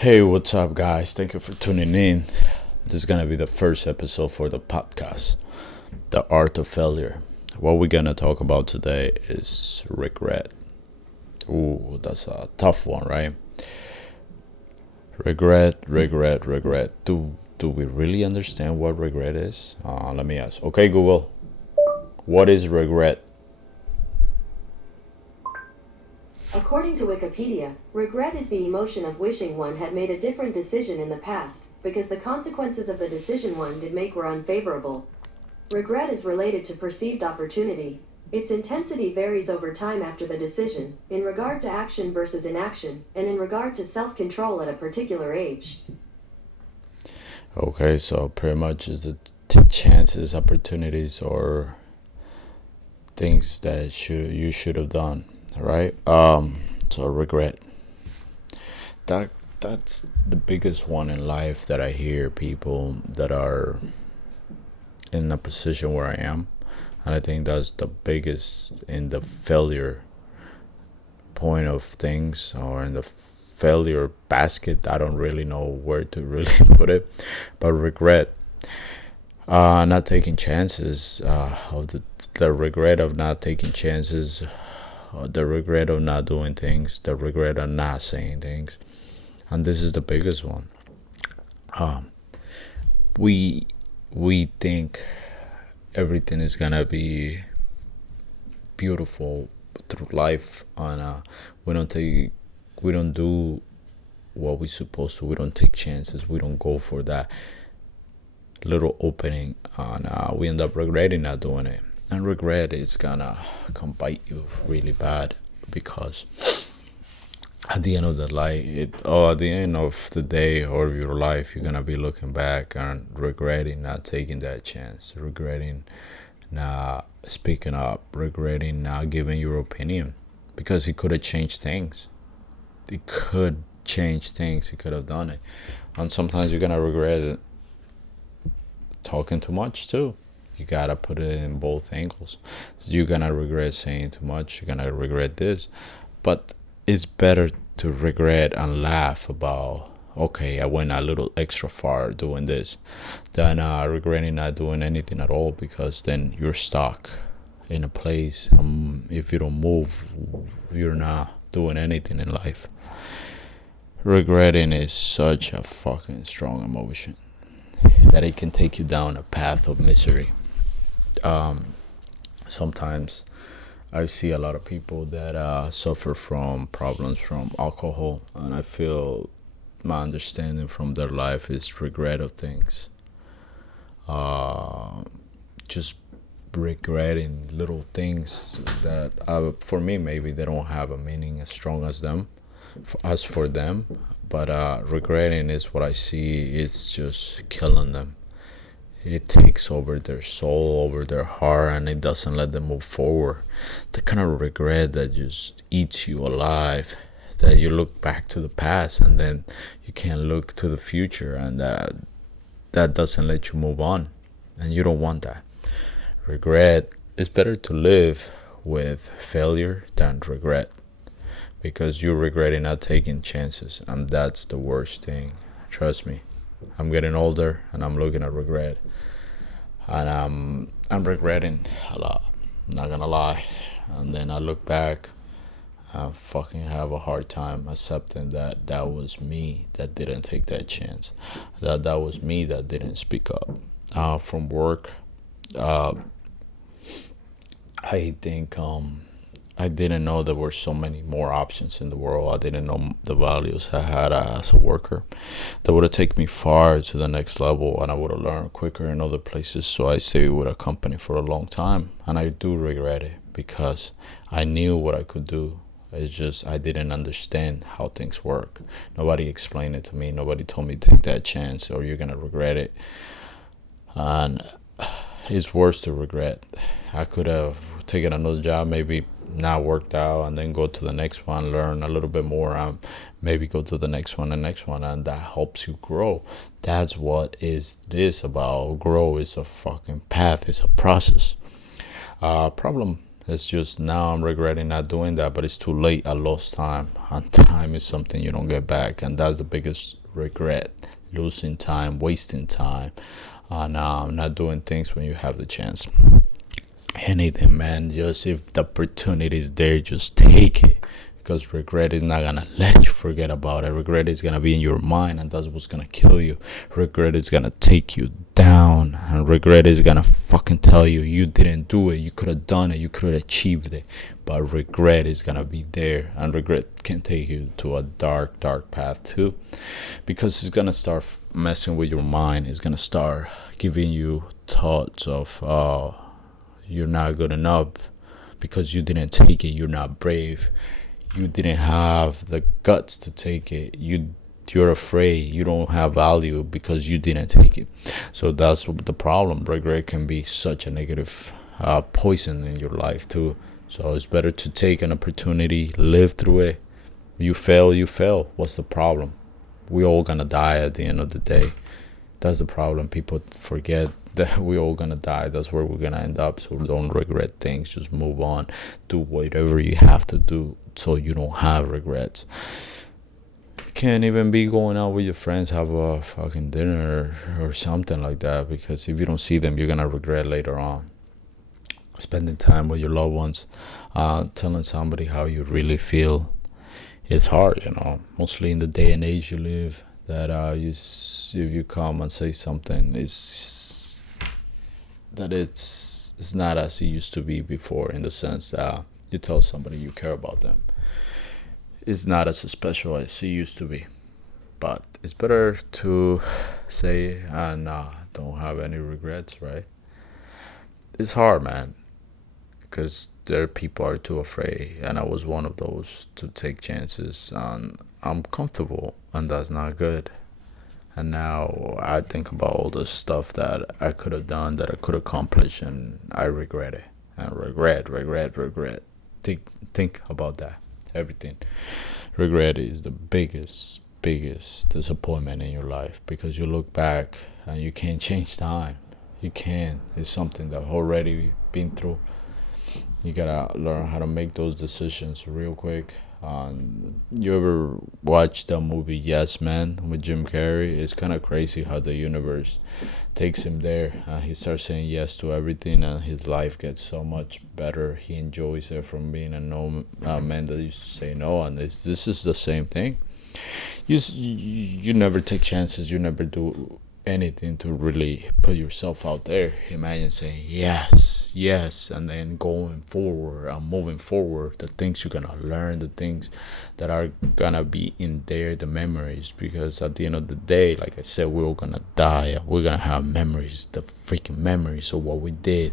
Hey, what's up, guys? Thank you for tuning in. This is gonna be the first episode for the podcast, The Art of Failure. What we're gonna talk about today is regret. Ooh, that's a tough one, right? Regret. Do we really understand what regret is? Let me ask. Okay, Google, what is regret? According to Wikipedia, regret is the emotion of wishing one had made a different decision in the past, because the consequences of the decision one did make were unfavorable. Regret is related to perceived opportunity. Its intensity varies over time after the decision, in regard to action versus inaction, and in regard to self-control at a particular age. Okay, so pretty much is the chances, opportunities, or things that you should have done, right? So regret. That's the biggest one in life that I hear people that are in a position where I am, and I think that's the biggest in the failure point of things, or in the failure basket. I don't really know where to really put it, but regret. Not taking chances. Of the regret of not taking chances. The regret of not doing things. The regret of not saying things. And this is the biggest one. We think everything is gonna be beautiful through life, and we don't do what we're supposed to. We don't take chances. We don't go for that little opening, and we end up regretting not doing it. And regret is gonna come bite you really bad, because at the end of at the end of the day or of your life, you're gonna be looking back and regretting not taking that chance, regretting not speaking up, regretting not giving your opinion, because it could have changed things. It could change things. It could have done it. And sometimes you're gonna regret it talking too much too. You gotta put it in both angles. You're gonna regret saying too much. You're gonna regret this. But it's better to regret and laugh about, okay, I went a little extra far doing this, than regretting not doing anything at all, because then you're stuck in a place. If you don't move, you're not doing anything in life. Regretting is such a fucking strong emotion that it can take you down a path of misery. Sometimes I see a lot of people that suffer from problems from alcohol, and I feel my understanding from their life is regret of things. Just regretting little things that, for me, maybe they don't have a meaning as strong as for them. But regretting is what I see. It's just killing them. It takes over their soul, over their heart, and it doesn't let them move forward. The kind of regret that just eats you alive, that you look back to the past and then you can't look to the future, and that doesn't let you move on, and you don't want that. Regret, it's better to live with failure than regret, because you're regretting not taking chances, and that's the worst thing. Trust me. I'm getting older and I'm looking at regret, and I'm regretting a lot. I'm not gonna lie. And then I look back, I fucking have a hard time accepting that that was me that didn't take that chance. That was me that didn't speak up. From work, I think I didn't know there were so many more options in the world. I didn't know the values I had as a worker. That would have taken me far to the next level, and I would have learned quicker in other places. So I stayed with a company for a long time, and I do regret it, because I knew what I could do. It's just I didn't understand how things work. Nobody explained it to me. Nobody told me take that chance or you're gonna regret it. And it's worse to regret. I could have taken another job, maybe not worked out, and then go to the next one, learn a little bit more, maybe go to the next one and next one, and that helps you grow. That's what is this about. Grow is a fucking path. It's a process. Problem It's just now I'm regretting not doing that, but it's too late. I lost time, and time is something you don't get back, and that's the biggest regret: losing time, wasting time, and not doing things when you have the chance. Anything, man. Just if the opportunity is there, just take it. Because regret is not gonna let you forget about it. Regret is gonna be in your mind, and that's what's gonna kill you. Regret is gonna take you down, and regret is gonna fucking tell you you didn't do it. You could have done it. You could have achieved it. But regret is gonna be there, and regret can take you to a dark, dark path too, because it's gonna start messing with your mind. It's gonna start giving you thoughts of, you're not good enough because you didn't take it. You're not brave. You didn't have the guts to take it. You're afraid. You don't have value because you didn't take it. So that's the problem. Regret can be such a negative poison in your life too. So it's better to take an opportunity, live through it. You fail, you fail. What's the problem? We all gonna die at the end of the day. That's the problem. People forget that we all gonna die. That's where we're gonna end up. So don't regret things. Just move on. Do whatever you have to do so you don't have regrets. You can't even be going out with your friends, have a fucking dinner or something like that, because if you don't see them, you're gonna regret later on. Spending time with your loved ones, telling somebody how you really feel. It's hard, mostly in the day and age you live, that if you come and say something, it's not as it used to be before, in the sense that you tell somebody you care about them. It's not as special as it used to be, but it's better to say and don't have any regrets, right? It's hard, man, because there people are too afraid, and I was one of those to take chances, and I'm comfortable, and that's not good. And now I think about all the stuff that I could have done, that I could accomplish, and I regret it. And regret. Think about that. Everything. Regret is the biggest disappointment in your life, because you look back and you can't change time. You can't. It's something that already been through. You gotta learn how to make those decisions real quick. You ever watch the movie Yes Man with Jim Carrey? It's kind of crazy how the universe takes him there. He starts saying yes to everything, and his life gets so much better. He enjoys it from being a no man that used to say no. And this is the same thing. You never take chances. You never do anything to really put yourself out there. Imagine saying yes, and then going forward and moving forward, the things you're gonna learn, the things that are gonna be in there, the memories. Because at the end of the day, like I said, we're all gonna die. We're gonna have memories, the freaking memories of what we did,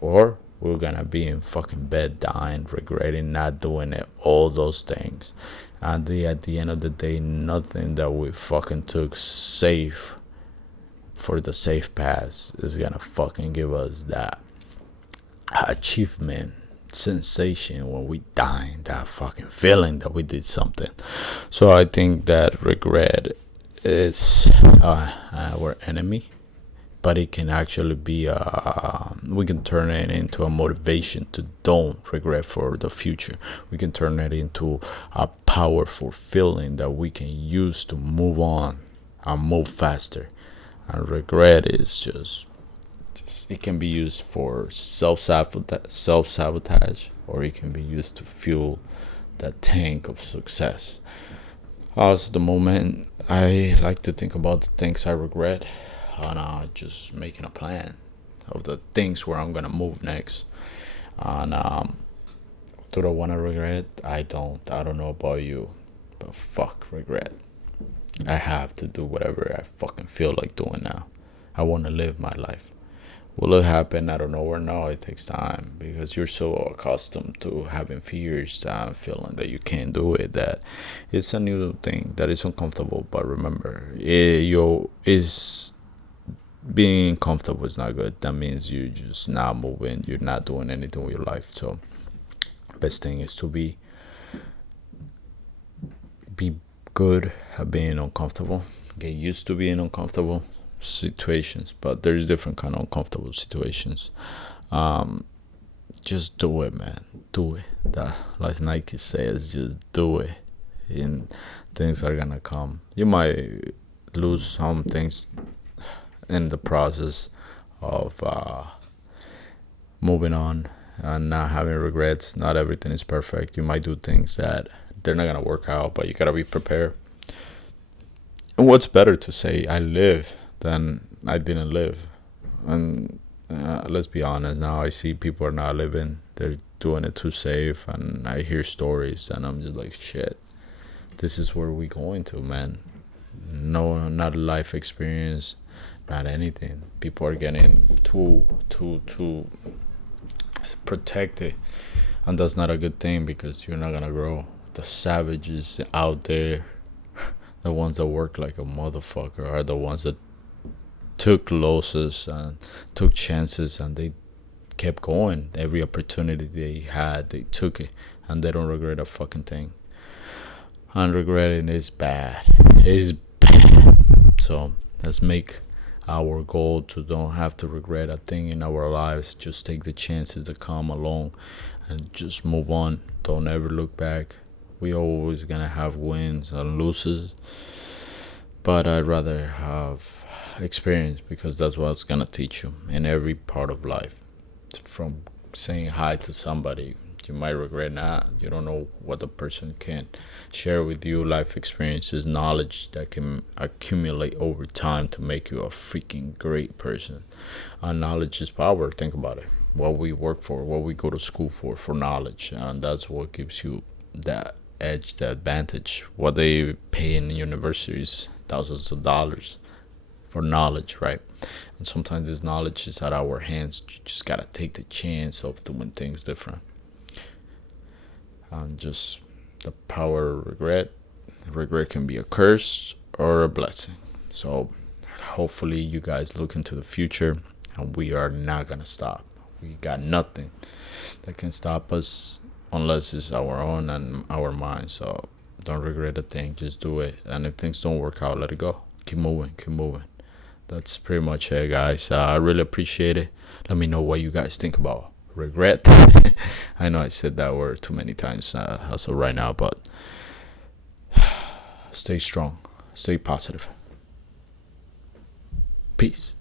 or we're gonna be in fucking bed dying, regretting not doing it, all those things. And at the end of the day, nothing that we fucking took safe for the safe pass is gonna fucking give us that achievement sensation when we die, that fucking feeling that we did something. So I think that regret is our enemy, but it can actually be we can turn it into a motivation to don't regret for the future. We can turn it into a powerful feeling that we can use to move on and move faster. And regret is just it can be used for self-sabotage, or it can be used to fuel the tank of success. As the moment, I like to think about the things I regret, and just making a plan of the things where I'm gonna move next. And do I want to regret? I don't know about you, but fuck regret. I have to do whatever I fucking feel like doing now. I want to live my life. Will it happen? I don't know. Or no, it takes time, because you're so accustomed to having fears, feeling that you can't do it, that it's a new thing, that is uncomfortable. But remember, is being comfortable is not good. That means you're just not moving. You're not doing anything with your life. So best thing is to be good at being uncomfortable. Get used to being uncomfortable situations, but there's different kind of uncomfortable situations. just do it, man. Do it. That, like Nike says, just do it, and things are gonna come. You might lose some things in the process of moving on and not having regrets. Not everything is perfect. You might do things that they're not gonna work out, but you gotta be prepared. And what's better to say I live than I didn't live? And let's be honest, now I see people are not living. They're doing it too safe, and I hear stories, and I'm just like, shit. This is where we going to, man. No, not life experience, not anything. People are getting too protected, and that's not a good thing because you're not gonna grow. The savages out there, the ones that work like a motherfucker, are the ones that took losses and took chances, and they kept going. Every opportunity they had, they took it, and they don't regret a fucking thing. And regretting is bad. It is bad. So let's make our goal to don't have to regret a thing in our lives. Just take the chances that come along and just move on. Don't ever look back. We always gonna have wins and losses, but I'd rather have experience because that's what's gonna teach you in every part of life. From saying hi to somebody, you might regret not. You don't know what the person can share with you, life experiences, knowledge that can accumulate over time to make you a freaking great person. And knowledge is power. Think about it. What we work for, what we go to school for knowledge, and that's what gives you that edge, the advantage. What they pay in universities, thousands of dollars for knowledge, right? And sometimes this knowledge is at our hands. You just gotta take the chance of doing things different. And just the power of regret. Regret can be a curse or a blessing. So hopefully you guys look into the future, and we are not gonna stop. We got nothing that can stop us unless it's our own and our mind. So don't regret a thing. Just do it. And if things don't work out, let it go. Keep moving. Keep moving. That's pretty much it, guys. I really appreciate it. Let me know what you guys think about regret. I know I said that word too many times as of right now, but stay strong. Stay positive. Peace.